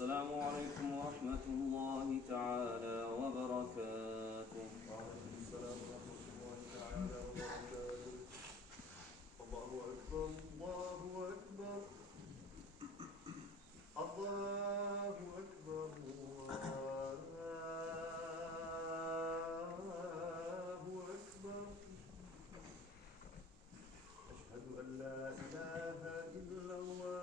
السلام عليكم ورحمة الله تعالى وبركاته. وعليكم السلام ورحمة الله تعالى وبركاته. الله أكبر الله أكبر الله أكبر الله أكبر. أشهد أن لا إله إلا الله.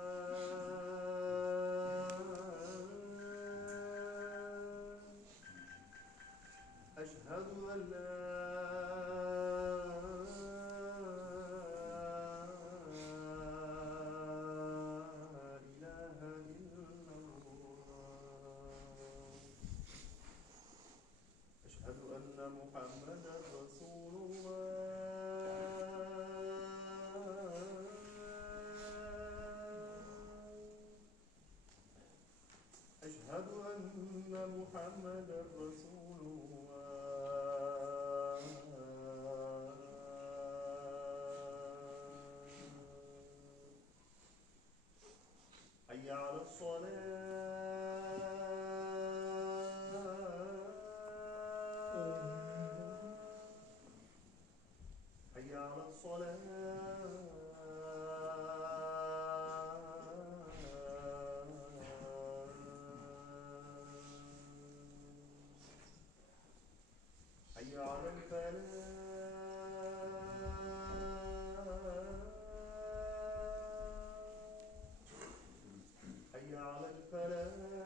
أشهد أن لا إله إلا الله. أشهد أن محمدا رسول الله. أشهد أن محمدا رسول الله. حي على الصلاة. حي على الصلاة. حي على الفلاح. حي على الفلاح.